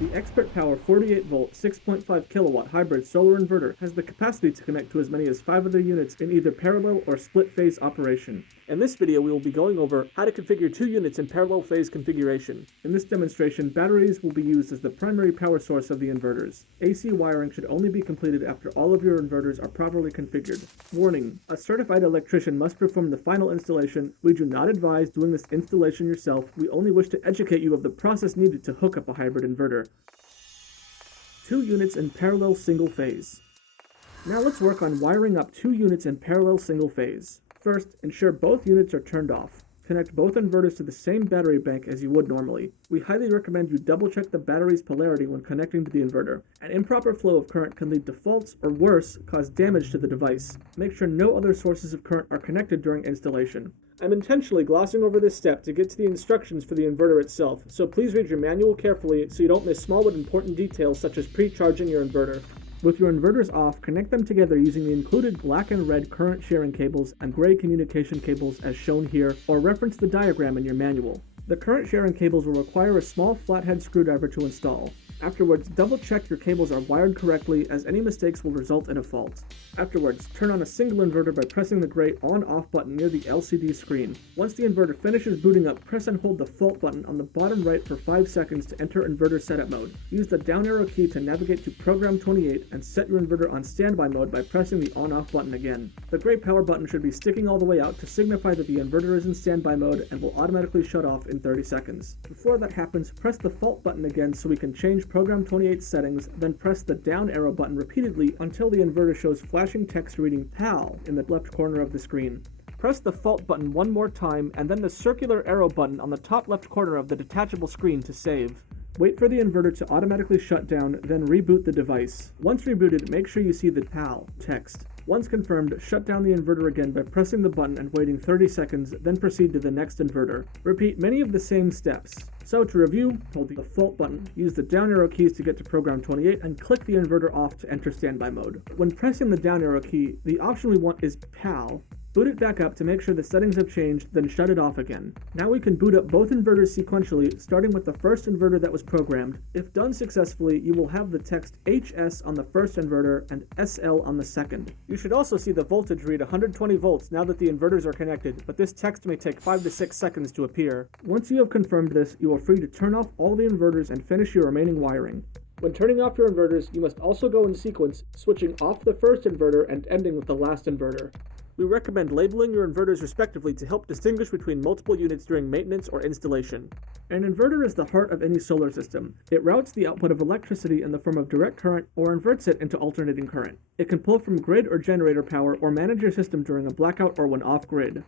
The ExpertPower 48-volt 6.5 kilowatt hybrid solar inverter has the capacity to connect to as many as 5 other units in either parallel or split phase operation. In this video, we will be going over how to configure 2 units in parallel phase configuration. In this demonstration, batteries will be used as the primary power source of the inverters. AC wiring should only be completed after all of your inverters are properly configured. Warning: a certified electrician must perform the final installation. We do not advise doing this installation yourself. We only wish to educate you of the process needed to hook up a hybrid inverter. 2 units in parallel single phase. Now let's work on wiring up 2 units in parallel single phase. First, ensure both units are turned off. Connect both inverters to the same battery bank as you would normally. We highly recommend you double check the battery's polarity when connecting to the inverter. An improper flow of current can lead to faults or worse, cause damage to the device. Make sure no other sources of current are connected during installation. I'm intentionally glossing over this step to get to the instructions for the inverter itself, so please read your manual carefully so you don't miss small but important details such as pre-charging your inverter. With your inverters off, connect them together using the included black and red current sharing cables and gray communication cables as shown here, or reference the diagram in your manual. The current sharing cables will require a small flathead screwdriver to install. Afterwards, double check your cables are wired correctly, as any mistakes will result in a fault. Afterwards, turn on a single inverter by pressing the gray on-off button near the LCD screen. Once the inverter finishes booting up, press and hold the fault button on the bottom right for 5 seconds to enter inverter setup mode. Use the down arrow key to navigate to program 28 and set your inverter on standby mode by pressing the on-off button again. The gray power button should be sticking all the way out to signify that the inverter is in standby mode and will automatically shut off in 30 seconds. Before that happens, press the fault button again so we can change program 28 settings, then press the down arrow button repeatedly until the inverter shows flashing text reading PAL in the left corner of the screen. Press the fault button one more time and then the circular arrow button on the top left corner of the detachable screen to save. Wait for the inverter to automatically shut down, then reboot the device. Once rebooted, make sure you see the PAL text. Once confirmed, shut down the inverter again by pressing the button and waiting 30 seconds, then proceed to the next inverter. Repeat many of the same steps. So to review, hold the fault button, use the down arrow keys to get to program 28, and click the inverter off to enter standby mode. When pressing the down arrow key, the option we want is PAL. Boot it back up to make sure the settings have changed, then shut it off again. Now we can boot up both inverters sequentially, starting with the first inverter that was programmed. If done successfully, you will have the text HS on the first inverter and SL on the second. You should also see the voltage read 120 volts now that the inverters are connected, but this text may take 5 to 6 seconds to appear. Once you have confirmed this, you are free to turn off all the inverters and finish your remaining wiring. When turning off your inverters, you must also go in sequence, switching off the first inverter and ending with the last inverter. We recommend labeling your inverters respectively to help distinguish between multiple units during maintenance or installation. An inverter is the heart of any solar system. It routes the output of electricity in the form of direct current or inverts it into alternating current. It can pull from grid or generator power or manage your system during a blackout or when off-grid.